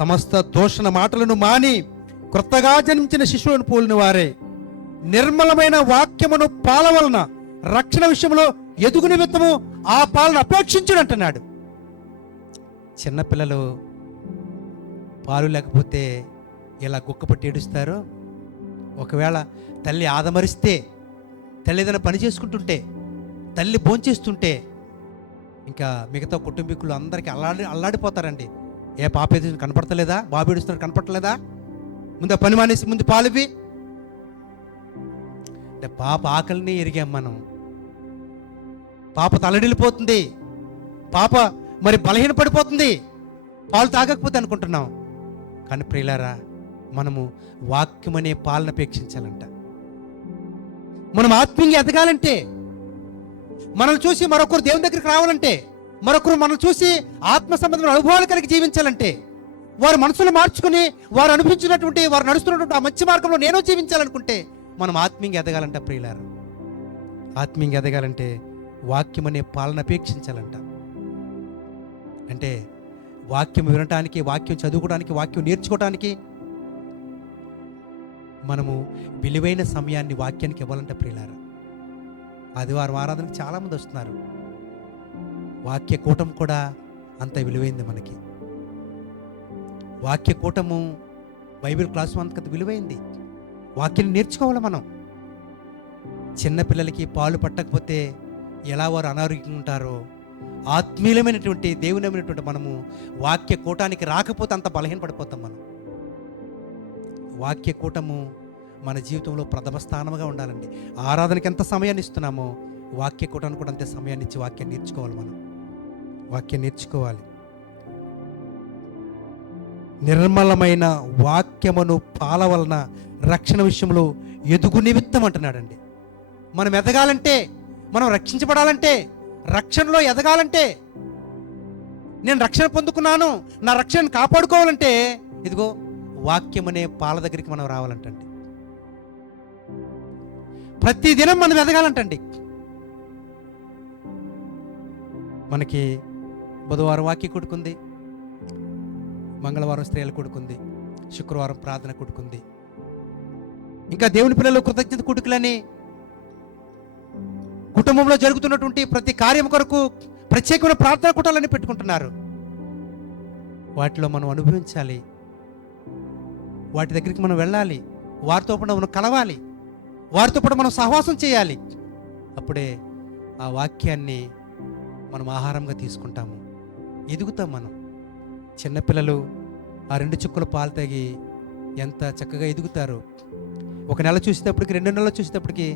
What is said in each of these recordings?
సమస్త దూషణ మాటలను మాని క్రొత్తగా జన్మించిన శిశువులను పోలిన వారే నిర్మలమైన వాక్యమును పాల వలన రక్షణ విషయంలో ఎదుగు నిమిత్తము ఆ పాలను అపేక్షించుడు అంటున్నాడు. చిన్నపిల్లలు పాలు లేకపోతే ఇలా గుక్కపట్టి ఏడుస్తారు. ఒకవేళ తల్లి ఆదమరిస్తే, తల్లి ఏదైనా పని చేసుకుంటుంటే, తల్లి భోంచేస్తుంటే ఇంకా మిగతా కుటుంబీకులు అందరికీ అల్లాడిపోతారండి. ఏ పాప ఏదో కనపడతలేదా, బాబు ఏడుస్తున్నారు కనపడలేదా, ముందు పని మానేసి ముందు పాలువి. అంటే పాప ఆకలిని ఎరిగాం మనం. పాప తలడిల్లిపోతుంది, పాప మరి బలహీన పడిపోతుంది పాలు తాగకపోతే అనుకుంటున్నాం. కానీ ప్రియులారా, మనము వాక్యం అనే పాలన అపేక్షించాలంట. మనం ఆత్మీయంగా ఎదగాలంటే, మనల్ని చూసి మరొకరు దేవుని దగ్గరికి రావాలంటే, మరొకరు మనల్ని చూసి ఆత్మ సంబంధమైన అనుభవాలు కలిగి జీవించాలంటే, వారు మనసులు మార్చుకుని వారు అనుభవించినటువంటి, వారు నడుస్తున్నటువంటి ఆ మంచి మార్గంలో నేను జీవించాలనుకుంటే మనం ఆత్మీయంగా ఎదగాలంట. ప్రియులారా, ఆత్మీయంగా ఎదగాలంటే వాక్యం అనే పాలన అపేక్షించాలంట. అంటే వాక్యం వినటానికి, వాక్యం చదువుకోవడానికి, వాక్యం నేర్చుకోవడానికి మనము విలువైన సమయాన్ని వాక్యానికి ఇవ్వాలంటే ప్రియులారా. ఆదివారం ఆరాధనకు చాలామంది వస్తున్నారు. వాక్య కూటం కూడా అంత విలువైంది మనకి. వాక్య కూటము, బైబిల్ క్లాసు అంత విలువైంది. వాక్యం నేర్చుకోవాలి మనం. చిన్నపిల్లలకి పాలు పట్టకపోతే ఎలా వారు అనారోగ్యంగా ఉంటారో, ఆత్మీయమైనటువంటి దేవునమైనటువంటి మనము వాక్య కూటానికి రాకపోతే అంత బలహీనపడిపోతాం మనం. వాక్య కూటము మన జీవితంలో ప్రథమ స్థానంగా ఉండాలండి. ఆరాధనకి ఎంత సమయాన్ని ఇస్తున్నామో వాక్య కూటానికి కూడా అంతే సమయాన్ని ఇచ్చి వాక్యం నేర్చుకోవాలి. మనం వాక్యం నేర్చుకోవాలి. నిర్మలమైన వాక్యమును పాల వలన రక్షణ విషయంలో ఎదుగు నిమిత్తం అంటున్నాడండి. మనం ఎదగాలంటే, మనం రక్షించబడాలంటే, రక్షణలో ఎదగాలంటే, నేను రక్షణ పొందుకున్నాను, నా రక్షణను కాపాడుకోవాలంటే ఇదిగో వాక్యం అనే పాల దగ్గరికి మనం రావాలంటండి. ప్రతిదినం మనం ఎదగాలంటండి. మనకి బుధవారం వాక్య కొడుకుంది, మంగళవారం స్త్రీల కొడుకుంది, శుక్రవారం ప్రార్థన కొడుకుంది, ఇంకా దేవుని పిల్లలు కృతజ్ఞత కొడుకులని కుటుంబంలో జరుగుతున్నటువంటి ప్రతి కార్యం కొరకు ప్రత్యేకమైన ప్రార్థన కూటాలని పెట్టుకుంటున్నారు. వాటిలో మనం అనుభవించాలి, వాటి దగ్గరికి మనం వెళ్ళాలి, వారితో పాటు మనం కలవాలి, వారితో పాటు మనం సహవాసం చేయాలి. అప్పుడే ఆ వాక్యాన్ని మనం ఆహారంగా తీసుకుంటాము, ఎదుగుతాం మనం. చిన్నపిల్లలు ఆ 2 చుక్కల పాలు తాగి ఎంత చక్కగా ఎదుగుతారు. 1 నెల చూసేటప్పటికి, 2 నెలలు చూసేటప్పటికి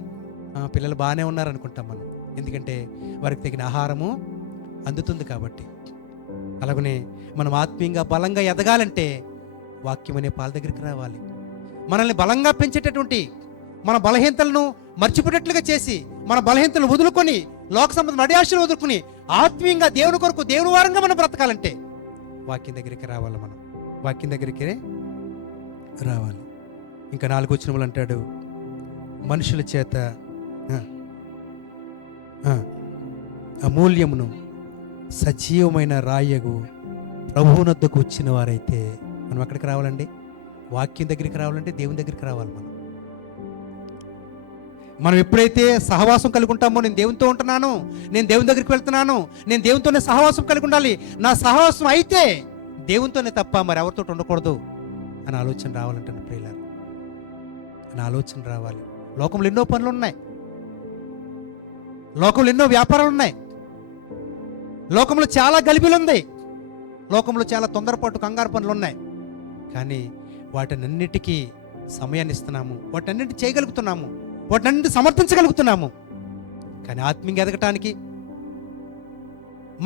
పిల్లలు బాగానే ఉన్నారు అనుకుంటాం మనం. ఎందుకంటే వారికి తగిన ఆహారము అందుతుంది కాబట్టి. అలాగనే మనం ఆత్మీయంగా బలంగా ఎదగాలంటే వాక్యం అనే పాల దగ్గరికి రావాలి. మనల్ని బలంగా పెంచేటటువంటి, మన బలహీనతలను మర్చిపోయేట్లుగా చేసి, మన బలహీనతలను వదులుకొని, లోక సంబంధం అడియాశలు వదులుకొని ఆత్మీయంగా దేవుని కొరకు, దేవుని వారంగా మనం బ్రతకాలంటే వాక్యం దగ్గరికి రావాలి. మనం వాక్యం దగ్గరికి రావాలి. ఇంకా 4వ వచనములు అంటాడు, మనుషుల చేత అమూల్యమును సజీవమైన రాయగు ప్రభువునొద్దకు వచ్చిన వారైతే మనం ఎక్కడికి రావాలండి? వాక్యం దగ్గరికి రావాలంటే దేవుని దగ్గరికి రావాలి. మనం ఎప్పుడైతే సహవాసం కలిగి ఉంటామో, నేను దేవునితో ఉంటున్నాను, నేను దేవుని దగ్గరికి వెళ్తున్నాను, నేను దేవునితోనే సహవాసం కలిగి ఉండాలి, నా సహవాసం అయితే దేవునితోనే తప్ప మరి ఎవరితో ఉండకూడదు అని ఆలోచన రావాలంటే ప్రియులారా, అని ఆలోచన రావాలి. లోకంలో ఎన్నో పనులు ఉన్నాయి, లోకంలో ఎన్నో వ్యాపారాలు ఉన్నాయి, లోకంలో చాలా గలిబిలు ఉంది, లోకంలో చాలా తొందరపాటు కంగారు పనులు ఉన్నాయి. కానీ వాటినన్నిటికీ సమయాన్ని ఇస్తున్నాము, వాటినన్నిటి చేయగలుగుతున్నాము, వాటినన్నిటి సమర్థించగలుగుతున్నాము. కానీ ఆత్మీయంగా ఎదగటానికి,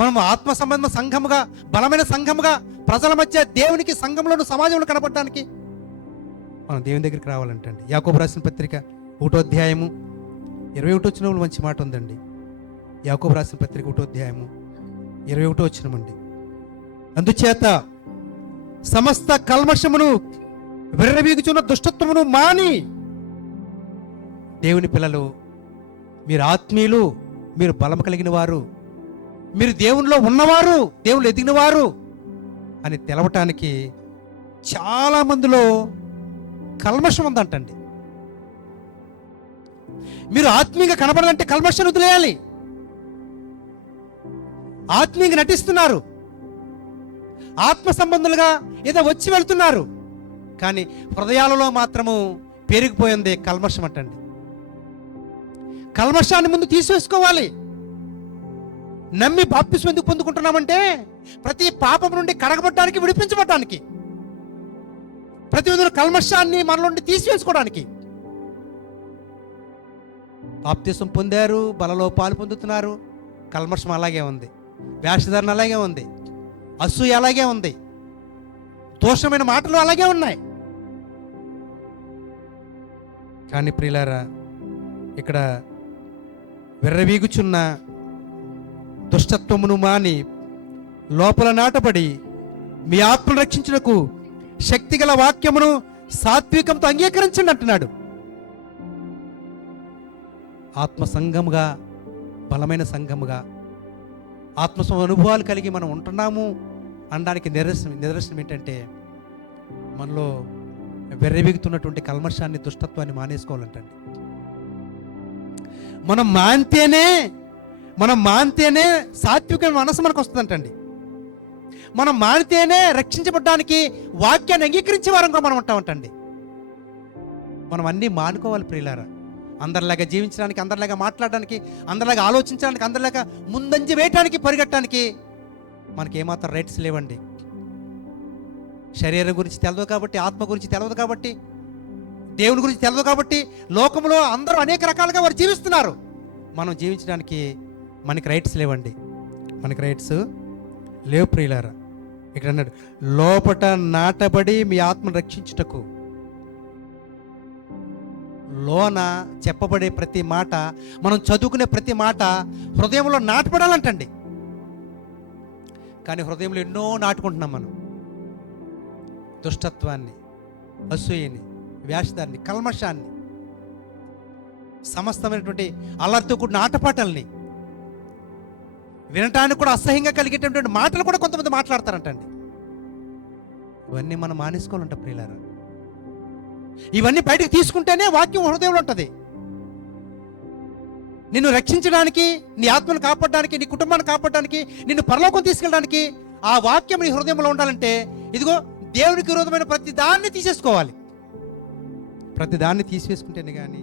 మనం ఆత్మ సంబంధ సంఘముగా, బలమైన సంఘముగా ప్రజల మధ్య దేవునికి సంఘంలోను సమాజంలో కనపడటానికి మనం దేవుని దగ్గరికి రావాలంటండి. యాకోబు రాసిన పత్రిక 1వ అధ్యాయము 21వ వచనంలో మంచి మాట ఉందండి. యాకోబు రాసిన పత్రిక 1వ అధ్యాయము 21వ వచనం అండి. అందుచేత సమస్త కల్మషమును, విర్రవీగుచున్న దుష్టత్వమును మాని, దేవుని పిల్లలు, మీరు ఆత్మీయులు, మీరు బలం కలిగిన వారు, మీరు దేవునిలో ఉన్నవారు, దేవుళ్ళు ఎదిగిన వారు అని తెలవటానికి చాలా మందిలో కల్మషం ఉందంటండి. మీరు ఆత్మీయంగా కనబడాలంటే కల్మషాన్ని వదిలేయాలి. ఆత్మీయంగా నటిస్తున్నారు, ఆత్మ సంబంధులుగా ఏదో వచ్చి వెళ్తున్నారు, కానీ హృదయాలలో మాత్రము పెరిగిపోయింది కల్మషం అంటండి. కల్మషాన్ని ముందు తీసేసుకోవాలి. నమ్మి బాప్తిస్మం ఎందుకు పొందుకుంటున్నామంటే ప్రతి పాపం నుండి కడగబడడానికి, విడిపించబడడానికి, ప్రతి విధంగా కల్మషాన్ని మన నుండి తీసివేసుకోవడానికి. బాప్తిస్మం పొందారు, బలలో పాలు పొందుతున్నారు, కల్మషం అలాగే ఉంది, వేషధారణ అలాగే ఉంది, అసూయ అలాగే ఉంది, దోషమైన మాటలు అలాగే ఉన్నాయి. కానీ ప్రియులారా, ఇక్కడ విర్రవీగుచున్న దుష్టత్వమును మాని లోపల నాటబడి మీ ఆత్మను రక్షించుటకు శక్తిగల వాక్యమును సాత్వికంతో అంగీకరించండి అంటున్నాడు. ఆత్మ సంఘముగా, బలమైన సంఘముగా, ఆత్మ అనుభవాలు కలిగి మనం ఉంటున్నాము అనడానికి నిదర్శనం ఏంటంటే మనలో వెర్రవీగుతున్నటువంటి కల్మషాన్ని, దుష్టత్వాన్ని మానేసుకోవాలంటండి. మనం మానితేనే సాత్విక మనసు మనకు వస్తుందంటండి. మనం మానితేనే రక్షించబడడానికి వాక్యాన్ని అంగీకరించే వారంగా మనం ఉంటామంటండి. మనం అన్నీ మానుకోవాలి ప్రియులారా. అందరిలాగా జీవించడానికి, అందరిలాగా మాట్లాడడానికి, అందరిలాగా ఆలోచించడానికి, అందరిలాగా ముందంజ వేయటానికి, పరిగెట్టడానికి మనకి ఏమాత్రం రైట్స్ లేవండి. శరీరం గురించి తెలదు కాబట్టి, ఆత్మ గురించి తెలవదు కాబట్టి, దేవుని గురించి తెలదు కాబట్టి లోకంలో అందరూ అనేక రకాలుగా వారు జీవిస్తున్నారు. మనం జీవించడానికి మనకి రైట్స్ లేవండి. మనకి రైట్స్ లేవు ప్రియులారా. ఇక్కడ అన్నాడు, లోపట నాటబడి మీ ఆత్మను రక్షించుటకు. లోన చెప్పబడే ప్రతి మాట, మనం చదువుకునే ప్రతి మాట హృదయంలో నాటపడాలంటండి. కానీ హృదయంలో ఎన్నో నాటుకుంటున్నాం మనం. దుష్టత్వాన్ని, అసూయని, వేషధాన్ని, కల్మషాన్ని, సమస్తమైనటువంటి అల్లరితో కూడిన ఆటపాటల్ని, వినటానికి కూడా అసహ్యంగా కలిగేటటువంటి మాటలు కూడా కొంతమంది మాట్లాడతారంటండి. ఇవన్నీ మనం మానేసుకోవాలంట ప్రియులారా. ఇవన్నీ బయటకు తీసుకుంటేనే వాక్యం హృదయంలో ఉంటుంది. నిన్ను రక్షించడానికి, నీ ఆత్మను కాపాడడానికి, నీ కుటుంబాన్ని కాపాడడానికి, నిన్ను పరలోకం తీసుకెళ్ళడానికి ఆ వాక్యం నీ హృదయంలో ఉండాలంటే ఇదిగో దేవునికి విరోధమైన ప్రతి దాన్ని తీసేసుకోవాలి. ప్రతి దాన్ని తీసివేసుకుంటేనే కానీ